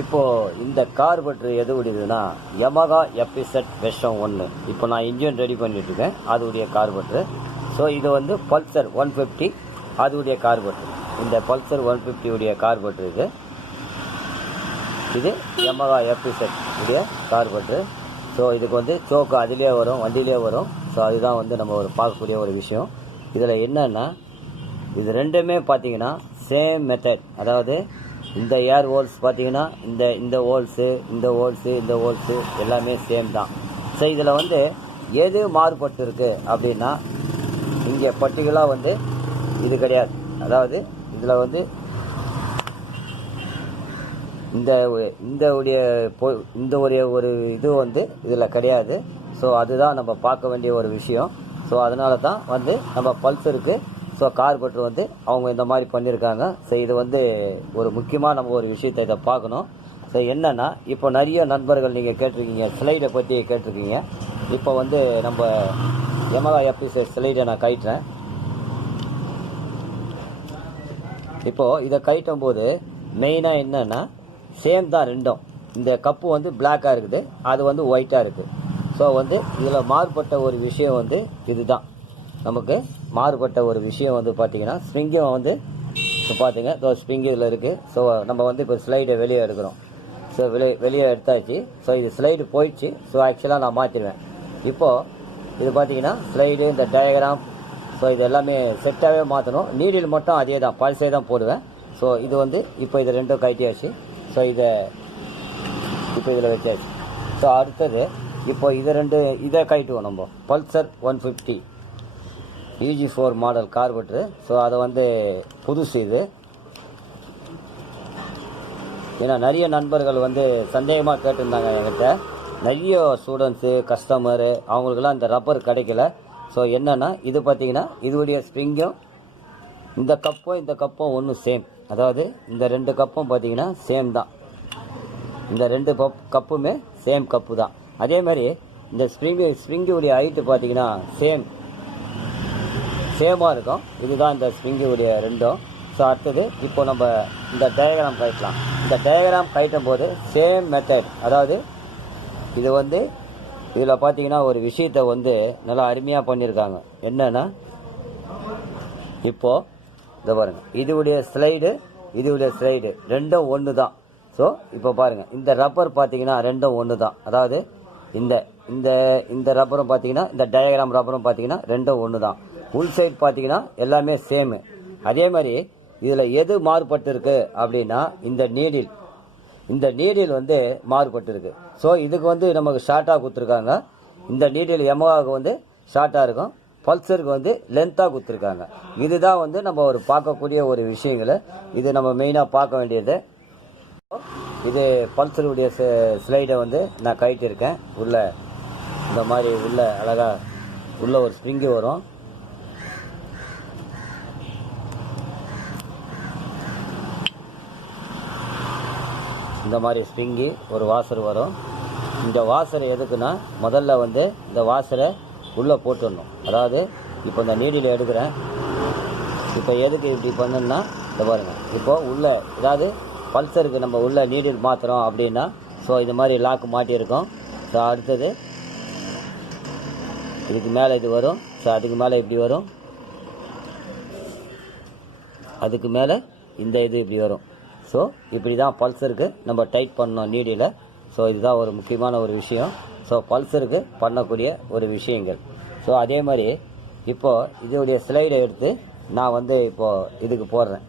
இப்போது இந்த கார்பெட்ரு எது உடையதுன்னா Yamaha FZ வெர்ஷன் 1. இப்போ நான் இன்ஜின் ரெடி பண்ணிட்டுருக்கேன், அதுடைய கார்பெட்ரு. ஸோ இது வந்து பல்சர் 150 அதுடைய கார்பெட்ரு. இந்த பல்சர் 150 உடைய கார்பெட்ரு இது Yamaha FZ உடைய கார்பெட்ரு. ஸோ இதுக்கு வந்து சோக்கு அதிலே வரும், வண்டியிலே வரும். ஸோ அதுதான் வந்து நம்ம பார்க்கக்கூடிய ஒரு விஷயம். இதில் என்னென்னா இது ரெண்டுமே பார்த்தீங்கன்னா சேம் மெத்தட். அதாவது இந்த ஏர் ஹோல்ஸ் பார்த்தீங்கன்னா இந்த ஹோல்ஸு இந்த ஹோல்ஸு எல்லாமே சேம் தான். ஸோ இதில் வந்து எது மாறுபட்டு இருக்குது அப்படின்னா இங்கே பர்டிகுலராக வந்து இது கிடையாது. அதாவது இதில் வந்து இந்த ஒரு இது வந்து இதில் கிடையாது. ஸோ அதுதான் நம்ம பார்க்க வேண்டிய ஒரு விஷயம். ஸோ அதனால தான் வந்து நம்ம பல்சருக்கு ஸோ கார்பெட்ரு வந்து அவங்க இந்த மாதிரி பண்ணியிருக்காங்க. ஸோ இது வந்து ஒரு முக்கியமாக நம்ம ஒரு விஷயத்தை இதை பார்க்கணும். ஸோ என்னென்னா இப்போ நிறைய நண்பர்கள் நீங்கள் கேட்டிருக்கீங்க, ஸ்லைடை பற்றி கேட்டிருக்கீங்க. இப்போ வந்து நம்ம Yamaha FZ ஸ்லைடை நான் கட்டுறேன். இப்போது இதை கட்டும் போது மெயினாக என்னென்னா சேம் தான் ரெண்டும். இந்த கப்பு வந்து பிளாக்காக இருக்குது, அது வந்து ஒயிட்டாக இருக்குது. ஸோ வந்து இதில் மாறுபட்ட ஒரு விஷயம் வந்து இதுதான். நமக்கு மாறுபட்ட ஒரு விஷயம் வந்து பார்த்திங்கன்னா ஸ்ப்ரிங்கும் வந்து இப்போ பார்த்திங்க ஸ்ப்ரிங் இதில் இருக்குது. ஸோ நம்ம வந்து இப்போ ஸ்லைடை வெளியே எடுக்கிறோம். ஸோ வெளியே எடுத்தாச்சு. ஸோ இது ஸ்லைடு போயிடுச்சு. ஸோ ஆக்சுவலாக நான் மாற்றிடுவேன். இப்போது இது பார்த்திங்கன்னா ஸ்லைடு, இந்த டயக்ராம், ஸோ இது எல்லாமே செட்டாகவே மாற்றணும். நீடில் மட்டும் அதே தான், பல்சே தான் போடுவேன். ஸோ இது வந்து இப்போ இது ரெண்டும் கட்டியாச்சு. ஸோ இப்போ இதில் வச்சாச்சு. ஸோ அடுத்தது இப்போ இதை கட்டுவோம் நம்ம. Pulsar 150 UG4 model கார்பெட்ரு. ஸோ அதை வந்து புதுசு இது. ஏன்னா நிறைய நண்பர்கள் வந்து சந்தேகமாக கேட்டிருந்தாங்க என்கிட்ட. நிறைய ஸ்டூடெண்ட்ஸு, கஸ்டமரு, அவங்களுக்கெல்லாம் இந்த ரப்பர் கிடைக்கல. ஸோ என்னென்னா இது பார்த்திங்கன்னா இதுடைய ஸ்ப்ரிங்கும் இந்த கப்பும் ஒன்றும் சேம். அதாவது இந்த ரெண்டு கப்பும் பார்த்திங்கன்னா சேம் தான். இந்த ரெண்டு கப்புமே சேம் கப்பு தான். அதே மாதிரி இந்த ஸ்ப்ரிங்குடைய ஹைட்டு பார்த்திங்கன்னா சேமாக இருக்கும். இதுதான் இந்த ஸ்ப்ரிங்குடைய ரெண்டும். ஸோ அடுத்தது இப்போ நம்ம இந்த டயக்ராம் கட்டலாம். இந்த டயக்ராம் கட்டும் போது சேம் மெத்தட். அதாவது இது வந்து இதில் பார்த்தீங்கன்னா ஒரு விஷயத்தை வந்து நல்லா அருமையாக பண்ணியிருக்காங்க. என்னென்னா இப்போது இதை பாருங்கள், இதுடைய ஸ்லைடு ரெண்டும் ஒன்று தான். ஸோ இப்போ பாருங்கள், இந்த ரப்பர் பார்த்தீங்கன்னா ரெண்டும் ஒன்று தான். அதாவது இந்த ரப்பரும் பார்த்தீங்கன்னா இந்த டயக்ராம் ரப்பரும் பார்த்தீங்கன்னா ரெண்டும் ஒன்று தான். உள் சைடு பார்த்தீங்கன்னா எல்லாமே சேமு. அதே மாதிரி இதில் எது மாறுபட்டு இருக்கு அப்படின்னா இந்த நீடில் வந்து மாறுபட்டு இருக்கு. ஸோ இதுக்கு வந்து நமக்கு ஷார்ட்டாக கொடுத்துருக்காங்க. இந்த நீடில் Yamahaவுக்கு வந்து ஷார்ட்டாக இருக்கும், பல்சருக்கு வந்து லென்த்தாக கொடுத்துருக்காங்க. இதுதான் வந்து நம்ம ஒரு பார்க்கக்கூடிய ஒரு விஷயங்களை இது நம்ம மெயினாக பார்க்க வேண்டியது. இது பல்சருடைய ஸ்லைடை வந்து நான் கட்டியிருக்கேன். இந்த மாதிரி அழகாக ஒரு ஸ்ப்ரிங்கு வரும். இந்த மாதிரி ஸ்ப்ரிங்கி ஒரு வாசர் வரும். இந்த வாசரை எதுக்குன்னா முதல்ல வந்து இந்த வாசரை உள்ளே போட்டுடணும். அதாவது இப்போ இந்த நீடில் எடுக்கிறேன். இப்போ எதுக்கு இப்படி பண்ணணும்னா இதை பாருங்கள், இப்போது ஏதாவது பல்சருக்கு நம்ம நீடில் மாற்றுறோம் அப்படின்னா ஸோ இது மாதிரி லாக்கு மாட்டியிருக்கோம். ஸோ அடுத்தது இதுக்கு மேலே இது வரும். ஸோ அதுக்கு மேலே இப்படி வரும், அதுக்கு மேலே இது இப்படி வரும். ஸோ இப்படி தான் பல்சருக்கு நம்ம டைட் பண்ணோம் நீடில். ஸோ இதுதான் ஒரு முக்கியமான ஒரு விஷயம். ஸோ பல்சருக்கு பண்ணக்கூடிய ஒரு விஷயங்கள். ஸோ அதே மாதிரி இப்போது இதோடைய ஸ்லைடை எடுத்து நான் வந்து இப்போது இதுக்கு போடுறேன்.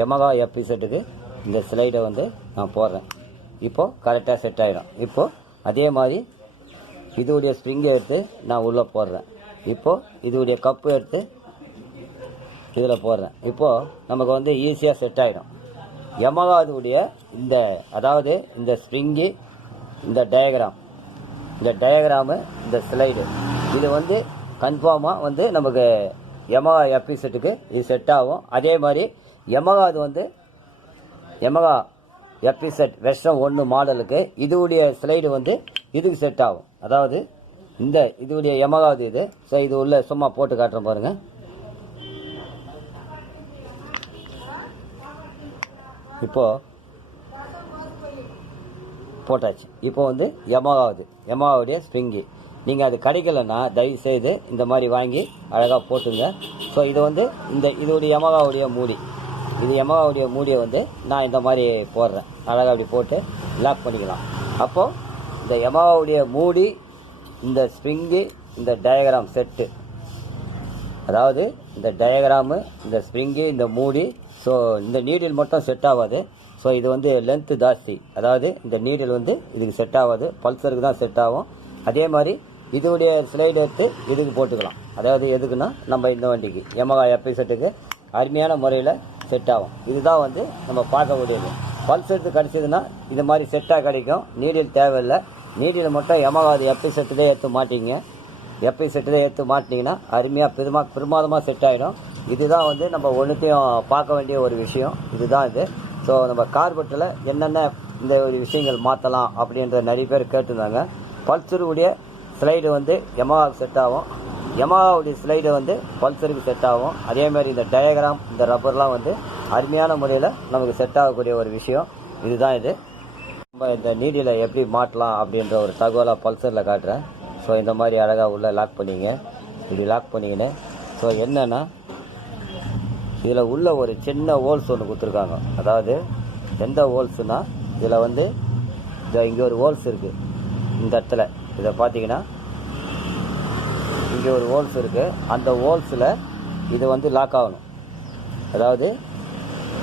Yamaha FZக்கு இந்த ஸ்லைடை வந்து நான் போடுறேன். இப்போது கரெக்டாக செட் ஆகிடும். இப்போது அதே மாதிரி இதோடைய ஸ்ப்ரிங்கை எடுத்து நான் உள்ளே போடுறேன். இப்போது இதோடைய கப்பு எடுத்து இதில் போடுறேன். இப்போது நமக்கு வந்து ஈஸியாக செட் ஆகிடும். Yamahaவுடைய அதாவது இந்த ஸ்ப்ரிங்கு, இந்த டயக்ராமு, இந்த ஸ்லைடு, இது வந்து கன்ஃபார்மாக வந்து நமக்கு Yamaha FZக்கு இது செட் ஆகும். அதே மாதிரி Yamaha FZ வெர்ஷன் 1 மாடலுக்கு இதுடைய ஸ்லைடு வந்து இதுக்கு செட் ஆகும். அதாவது இதுடைய Yamahaவுது இது. ஸோ இது உள்ள சும்மா போட்டு காட்டுறேன் பாருங்கள். இப்போது போட்டாச்சு. இப்போ வந்து யமாஹாவுடைய ஸ்ப்ரிங்கு. நீங்கள் அது கிடைக்கலன்னா தயவுசெய்து இந்த மாதிரி வாங்கி அழகாக போட்டுங்க. ஸோ இது வந்து இதோடைய யமாஹாவுடைய மூடி. இது யமாஹாவுடைய மூடியை வந்து நான் இந்த மாதிரி போடுறேன். அழகாக அப்படி போட்டு லாக் பண்ணிக்கலாம். அப்போது இந்த யமாஹாவுடைய மூடி, இந்த ஸ்ப்ரிங்கு, இந்த டயக்ராம் செட்டு, அதாவது இந்த டயக்ராமு, இந்த ஸ்ப்ரிங்கு, இந்த மூடி. ஸோ இந்த நீடில் மட்டும் செட் ஆகாது. ஸோ இது வந்து லென்த்து ஜாஸ்தி, அதாவது இந்த நீடில் வந்து இதுக்கு செட் ஆகாது, பல்சருக்கு தான் செட் ஆகும். அதே மாதிரி இதோடைய ஸ்லைடு எடுத்து இதுக்கு போட்டுக்கலாம். அதாவது எதுக்குன்னா நம்ம இந்த வண்டிக்கு யமஹா FZ அருமையான முறையில் செட் ஆகும். இதுதான் வந்து நம்ம பார்க்கக்கூடியது. பல்சருக்கு கிடச்சிதுன்னா இது மாதிரி செட்டாக கிடைக்கும். நீடில் தேவையில்லை. நீடில் மட்டும் யமஹா FZ ஏற்று மாட்டிங்க. FZ ஏற்று மாட்டினீங்கன்னா அருமையாக பிரமாதமாக செட் ஆகிடும். இதுதான் வந்து நம்ம ஒன்றுத்தையும் பார்க்க வேண்டிய ஒரு விஷயம். இதுதான் இது. ஸோ நம்ம கார்பெட்டில் என்னென்ன இந்த ஒரு விஷயங்கள் மாற்றலாம் அப்படின்ற நிறைய பேர் கேட்டிருந்தாங்க. பல்சருடைய ஸ்லைடு வந்து யமஹாவுக்கு செட் ஆகும், யமஹாவுடைய ஸ்லைடு வந்து பல்சருக்கு செட் ஆகும். அதேமாதிரி இந்த டயக்ராம், இந்த ரப்பர்லாம் வந்து அருமையான முறையில் நமக்கு செட் ஆகக்கூடிய ஒரு விஷயம். இதுதான் இது. நம்ம இந்த நீடியில் எப்படி மாட்டலாம் அப்படின்ற ஒரு தகவலாக பல்சரில் காட்டுறேன். ஸோ இந்த மாதிரி அழகாக உள்ள லாக் பண்ணிங்க. இப்படி லாக் பண்ணிக்கின்னு ஸோ என்னென்னா இதில் உள்ள ஒரு சின்ன ஹோல்ஸ் ஒன்று கொடுத்துருக்காங்க. அதாவது எந்த ஹோல்ஸுனால் இதில் வந்து இங்கே ஒரு ஹோல்ஸ் இருக்குது. இந்த இடத்துல இதை பார்த்தீங்கன்னா இங்கே ஒரு ஹோல்ஸ் இருக்குது. அந்த ஹோல்ஸில் இது வந்து லாக் ஆகணும். அதாவது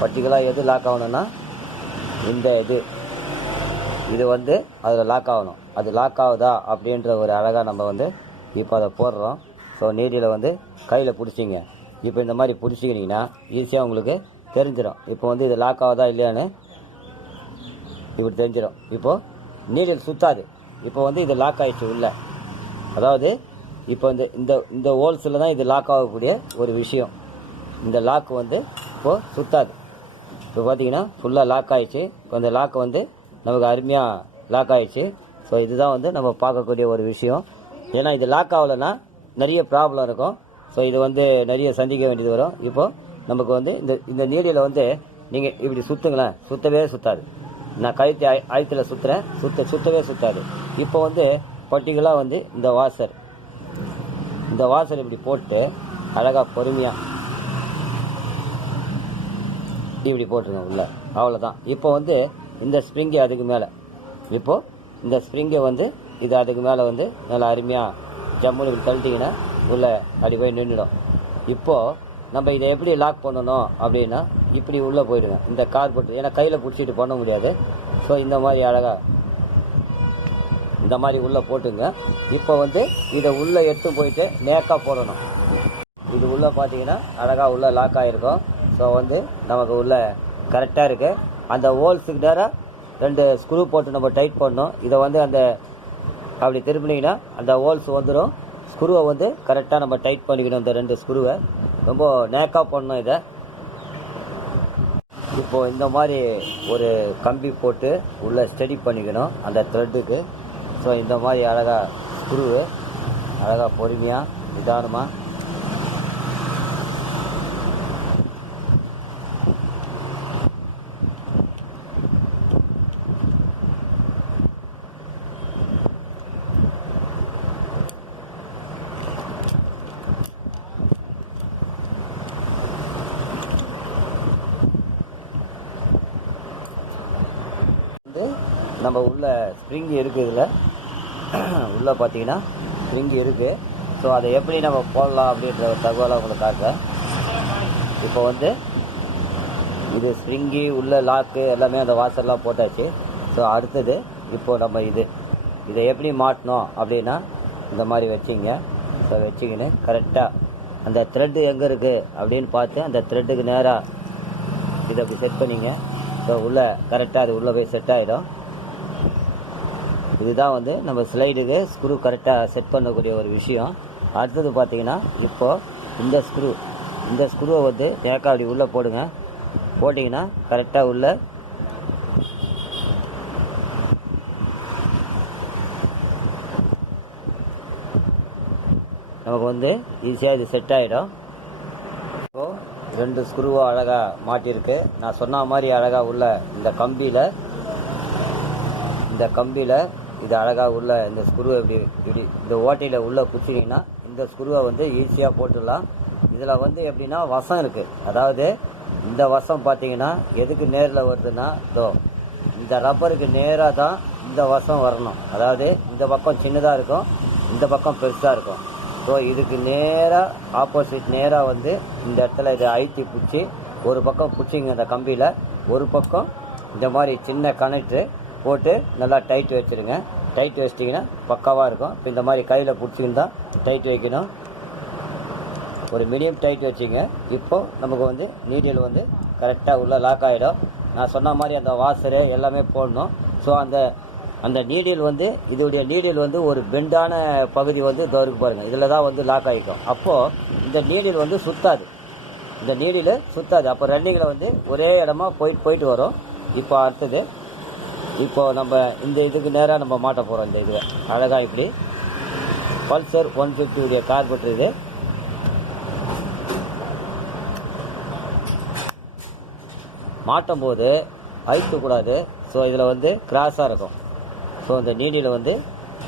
பர்டிகுலராக எது லாக் ஆகணும்னா இந்த இது வந்து அதில் லாக் ஆகணும். அது லாக் ஆகுதா அப்படின்ற ஒரு அழகாக நம்ம வந்து இப்போ அதை போடுறோம். ஸோ நீடியில் வந்து கையில் பிடிச்சிங்க. இப்போ இந்த மாதிரி பிடிச்சிக்கிட்டிங்கன்னா ஈஸியாக உங்களுக்கு தெரிஞ்சிடும். இப்போ வந்து இது லாக் ஆகுதா இல்லையான்னு இப்படி தெரிஞ்சிடும். இப்போது நீடில் சுற்றாது. இப்போ வந்து இது லாக் ஆகிடுச்சு உள்ள. அதாவது இப்போ இந்த ஹோல்ஸில் தான் இது லாக் ஆகக்கூடிய ஒரு விஷயம். இந்த லாக் வந்து இப்போது சுற்றாது. இப்போ பார்த்தீங்கன்னா ஃபுல்லாக லாக் ஆகிடுச்சு. இப்போ இந்த லாக் வந்து நமக்கு அருமையாக லாக் ஆகிடுச்சு. ஸோ இதுதான் வந்து நம்ம பார்க்கக்கூடிய ஒரு விஷயம். ஏன்னா இது லாக் ஆகலைன்னா நிறைய ப்ராப்ளம் இருக்கும். ஸோ இது வந்து நிறைய சந்திக்க வேண்டியது வரும். இப்போது நமக்கு வந்து இந்த நீடியில் வந்து நீங்கள் இப்படி சுற்றுங்களேன், சுற்றவே சுற்றாது. நான் கழுத்து அழுத்தில் சுற்றுறேன், சுற்றவே சுற்றாது. இப்போ வந்து பர்டிகுலராக வந்து இந்த வாசர் இப்படி போட்டு அழகாக பொறுமையாக இப்படி போட்டுருங்க உள்ள. அவ்வளோதான். இப்போ வந்து இந்த ஸ்ப்ரிங்கு அதுக்கு மேலே, இப்போது இந்த ஸ்ப்ரிங்கை வந்து இது அதுக்கு மேலே வந்து நல்லா அருமையாக ஜம்முன்னு இப்படி தள்ளிட்டிங்கன்னா உள்ளே அப்படி போய் நின்றுடும். இப்போது நம்ம இதை எப்படி லாக் பண்ணணும் அப்படின்னா இப்படி உள்ளே போயிடுங்க. இந்த கார்பெட் ஏன்னா கையில் பிடிச்சிட்டு பண்ண முடியாது. ஸோ இந்த மாதிரி அழகாக இந்த மாதிரி உள்ளே போட்டுங்க. இப்போ வந்து இதை உள்ளே எடுத்து போயிட்டு மேக்காக போடணும். இது உள்ளே பார்த்தீங்கன்னா அழகாக உள்ளே லாக் ஆகிருக்கும். ஸோ வந்து நமக்கு உள்ளே கரெக்டாக இருக்குது. அந்த ஹோல்ஸுக்கு நேராக 2 ஸ்க்ரூ போட்டு நம்ம டைட் பண்ணணும். இதை வந்து அப்படி திருப்பினீங்கன்னா அந்த ஹோல்ஸ் வந்துடும். ஸ்க்ரூவை வந்து கரெக்டாக நம்ம டைட் பண்ணிக்கணும். இந்த 2 ஸ்க்ரூவை ரொம்ப நேக்காக பண்ணணும். இதை இப்போது இந்த மாதிரி ஒரு கம்பி போட்டு உள்ளே ஸ்டடி பண்ணிக்கணும் அந்த த்ரெட்டுக்கு. ஸோ இந்த மாதிரி அழகாக ஸ்க்ரூவு அழகாக பொறுமையாக நிதானமாக நம்ம உள்ள ஸ்ப்ரிங் இருக்குது. இதில் உள்ளே பார்த்தீங்கன்னா ஸ்ப்ரிங் இருக்குது. ஸோ அதை எப்படி நம்ம போடலாம் அப்படின்ற ஒரு தகவலை உங்களுக்கு காட்டுறேன். இப்போ வந்து இது ஸ்ப்ரிங்கு உள்ள லாக்கு எல்லாமே அந்த வாசல்லாம் போட்டாச்சு. ஸோ அடுத்தது இப்போது நம்ம இதை எப்படி மாட்டணும் அப்படின்னா இந்த மாதிரி வச்சிங்க. ஸோ வச்சிக்கின்னு கரெக்டாக அந்த த்ரெட்டு எங்கே இருக்குது அப்படின்னு பார்த்து அந்த த்ரெட்டுக்கு நேராக இதை அப்படி செட் பண்ணிங்க. ஸோ உள்ளே கரெக்டாக அது உள்ளே போய் செட் ஆகிடும். இதுதான் வந்து நம்ம ஸ்லைடுக்கு ஸ்க்ரூ கரெக்டாக செட் பண்ணக்கூடிய ஒரு விஷயம். அடுத்தது பார்த்தீங்கன்னா இப்போது இந்த ஸ்க்ரூவை வந்து தேக்கா அப்படி உள்ளே போடுங்க. போட்டிங்கன்னா கரெக்டாக உள்ள நமக்கு வந்து ஈஸியாக இது செட் ஆகிடும். இப்போது 2 ஸ்க்ரூவும் அழகாக மாட்டியிருக்கு. நான் சொன்ன மாதிரி அழகாக உள்ள இந்த கம்பியில் இந்த இந்த கம்பியில் இது அழகாக உள்ள இந்த ஸ்க்ரூவை இப்படி இந்த ஓட்டையில் உள்ளே குச்சிங்கன்னா இந்த ஸ்க்ரூவை வந்து ஈஸியாக போட்டுடலாம். இதில் வந்து எப்படின்னா வசம் இருக்குது. அதாவது இந்த வசம் பார்த்தீங்கன்னா எதுக்கு நேரில் வருதுன்னா இந்த ரப்பருக்கு நேராக தான் இந்த வசம் வரணும். அதாவது இந்த பக்கம் சின்னதாக இருக்கும், இந்த பக்கம் பெருசாக இருக்கும். ஸோ இதுக்கு நேராக ஆப்போசிட் நேராக வந்து இந்த இடத்துல இதை அழுத்தி பிடிச்சி ஒரு பக்கம் பிடிச்சிங்க இந்த கம்பியில், ஒரு பக்கம் இந்த மாதிரி சின்ன கனெக்டரு போட்டு நல்லா டைட் வச்சுருங்க. டைட் வச்சிட்டிங்கன்னா பக்காவாக இருக்கும். இப்போ இந்த மாதிரி கையில் பிடிச்சின்னு தான் டைட் வைக்கணும். ஒரு மீடியம் டைட் வச்சுங்க. இப்போது நமக்கு வந்து நீடில் வந்து கரெக்டாக உள்ள லாக் ஆகிடும். நான் சொன்ன மாதிரி அந்த வாசரு எல்லாமே போடணும். ஸோ அந்த நீடில் வந்து இதோடைய நீடில் வந்து ஒரு பெண்டான பகுதி வந்து தோருக்கு பாருங்கள், இதில் தான் வந்து லாக் ஆகிக்கும். அப்போது இந்த நீடில் வந்து சுத்தாது, இந்த நீடில் சுத்தாது. அப்போ ரன்னிங்கில் வந்து ஒரே இடமா போயிட்டு வரும். இப்போ அடுத்தது இப்போது நம்ம இந்த இதுக்கு நேராக நம்ம மாட்ட போகிறோம். இந்த இதுவை அழகாக இப்படி பல்சர் 150 உடைய கார்பெட்டர் இது. மாட்டும் போது அழுத்தக்கூடாது. ஸோ இதில் வந்து கிராஸாக இருக்கும். ஸோ இந்த நீடியில் வந்து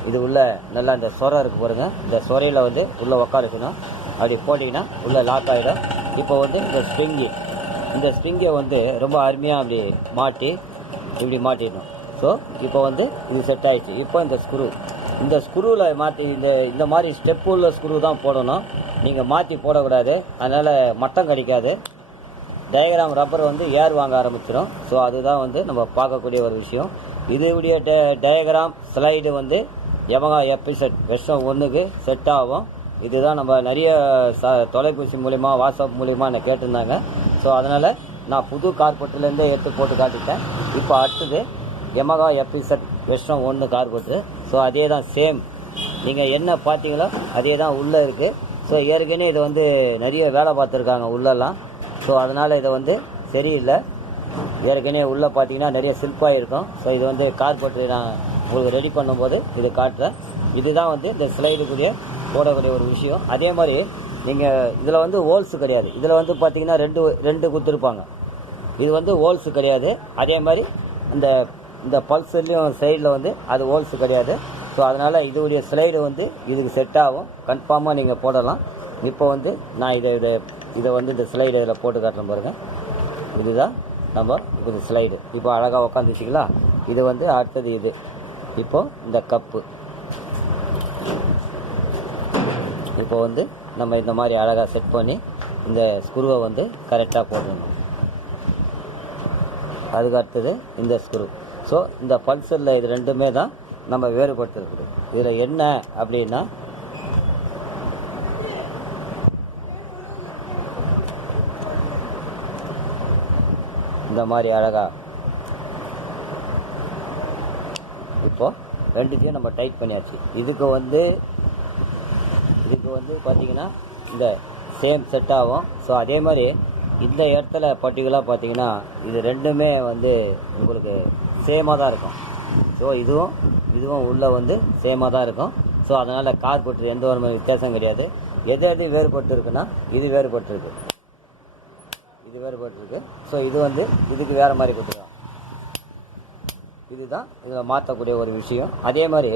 இது உள்ள நல்லா இந்த சொரை இருக்குது பாருங்கள், இந்த சொரையில் வந்து உள்ளே உக்காரிக்கணும். அப்படி போட்டிங்கன்னா உள்ளே லாக் ஆகிடும். இப்போ வந்து இந்த ஸ்ப்ரிங்கை வந்து ரொம்ப அருமையாக அப்படி மாட்டி இப்படி மாட்டிடணும். ஸோ இப்போ வந்து இது செட் ஆகிடுச்சு. இப்போ இந்த ஸ்க்ரூவில் மாற்றி இந்த மாதிரி ஸ்டெப்பு உள்ள ஸ்க்ரூ தான் போடணும். நீங்கள் மாற்றி போடக்கூடாது, அதனால் மட்டம் கிடைக்காது. டயக்ராம் ரப்பர் வந்து ஏர் வாங்க ஆரம்பிச்சிடும். ஸோ அதுதான் வந்து நம்ம பார்க்கக்கூடிய ஒரு விஷயம். இதுடைய டயக்ராம் ஸ்லைடு வந்து Yamaha FZ வெர்ஷன் 1க்கு செட் ஆகும். இதுதான் நம்ம நிறைய தொலைபேசி மூலிமா வாட்ஸ்அப் மூலிமா என்னை கேட்டிருந்தாங்க. ஸோ அதனால் நான் புது கார்பெட்டர்லேருந்தே எடுத்து போட்டு காட்டிட்டேன். இப்போ அடுத்தது Yamaha FZ வெர்ஷன் 1 கார்பெட்டரு. ஸோ அதே தான் சேம், நீங்கள் என்ன பார்த்தீங்களோ அதே தான் உள்ளே இருக்குது. ஸோ ஏற்கனவே இதை வந்து நிறைய வேலை பார்த்துருக்காங்க உள்ளெல்லாம். ஸோ அதனால் இதை வந்து சரியில்லை. ஏற்கனவே உள்ளே பார்த்தீங்கன்னா நிறைய சில்பாக இருக்கும். ஸோ இது வந்து கார்பெட்டர் நான் உங்களுக்கு ரெடி பண்ணும்போது இது காட்டுறேன். இதுதான் வந்து இந்த ஸ்லைடுக்குரிய போடக்கூடிய ஒரு விஷயம். அதே மாதிரி நீங்கள் இதில் வந்து ஹோல்ஸு கிடையாது. இதில் வந்து பார்த்தீங்கன்னா ரெண்டு குத்துருப்பாங்க. இது வந்து ஹோல்ஸு கிடையாது. அதே மாதிரி இந்த பல்சர்லேயும் சைடில் வந்து அது ஹோல்ஸு கிடையாது. ஸோ அதனால் இதோடைய ஸ்லைடு வந்து இதுக்கு செட் ஆகும். கன்ஃபார்மாக நீங்கள் போடலாம். இப்போ வந்து நான் இதை வந்து இந்த ஸ்லைடு இதில் போட்டு காட்டுறேன் பாருங்கள். இதுதான் நம்ம இப்போ இந்த ஸ்லைடு இப்போ அழகாக உக்காந்துச்சிங்களா. இது வந்து அடுத்தது இது. இப்போது இந்த கப்பு இப்போ வந்து நம்ம இந்த மாதிரி அழகாக செட் பண்ணி இந்த ஸ்க்ரூவை வந்து கரெக்டாக போடணும். அதுக்கு அடுத்தது இந்த ஸ்க்ரூ. ஸோ இந்த பல்சரில் இது ரெண்டுமே தான் நம்ம வேறுபடுத்திருக்குது. இதில் என்ன அப்படின்னா இந்த மாதிரி அழகாக இப்போது ரெண்டுத்தையும் நம்ம டைட் பண்ணியாச்சு. இதுக்கு வந்து பார்த்திங்கன்னா இந்த சேம் செட் ஆகும். ஸோ அதே மாதிரி இந்த இடத்துல பர்டிகுலராக பார்த்திங்கன்னா இது ரெண்டுமே வந்து உங்களுக்கு சேமாக தான் இருக்கும். ஸோ இதுவும் உள்ளே வந்து சேமாக தான் இருக்கும். ஸோ அதனால் கார்பெட்டர் எந்த ஒரு வித்தியாசம் கிடையாது. எது வேறுபட்டு இருக்குன்னா இது வேறுபட்டுருக்கு. ஸோ இது வந்து இதுக்கு வேறு மாதிரி கொடுத்துருக்கோம். இதுதான் இதில் மாற்றக்கூடிய ஒரு விஷயம். அதே மாதிரி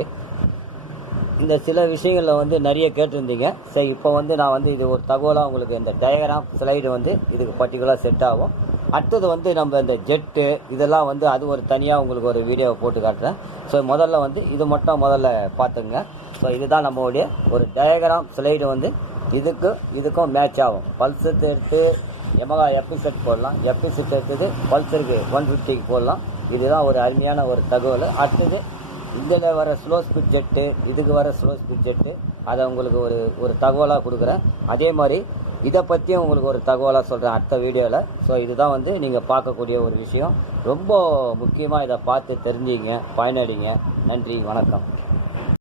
இந்த சில விஷயங்களில் வந்து நிறைய கேட்டிருந்தீங்க. சரி, இப்போ வந்து நான் வந்து இது ஒரு தகவலாக உங்களுக்கு இந்த டயக்ராம் ஸ்லைடு வந்து இதுக்கு பர்டிகுலராக செட் ஆகும். அடுத்தது வந்து நம்ம இந்த ஜெட்டு இதெல்லாம் வந்து அது ஒரு தனியாக உங்களுக்கு ஒரு வீடியோவை போட்டு காட்டுறேன். ஸோ முதல்ல வந்து இது மட்டும் முதல்ல பார்த்துங்க. ஸோ இதுதான் நம்மளுடைய ஒரு டயக்ராம் ஸ்லைடு வந்து இதுக்கும் மேட்ச் ஆகும். பல்சர் எடுத்து Yamaha FZ போடலாம், FZ எடுத்தது பல்சருக்கு 150க்கு போடலாம். இதுதான் ஒரு அருமையான ஒரு தகவல். அடுத்தது இதில் வர ஸ்லோ ஸ்பீட் ஜெட்டு, இதுக்கு வர ஸ்லோ ஸ்பீட் ஜெட்டு, அதை உங்களுக்கு ஒரு தகவலாக கொடுக்குறேன். அதே மாதிரி இதை பற்றியும் உங்களுக்கு ஒரு தகவலாக சொல்கிறேன் அடுத்த வீடியோவில். ஸோ இதுதான் வந்து நீங்கள் பார்க்கக்கூடிய ஒரு விஷயம். ரொம்ப முக்கியமாக இதை பார்த்து தெரிஞ்சுங்க, பயனடைங்க. நன்றி, வணக்கம்.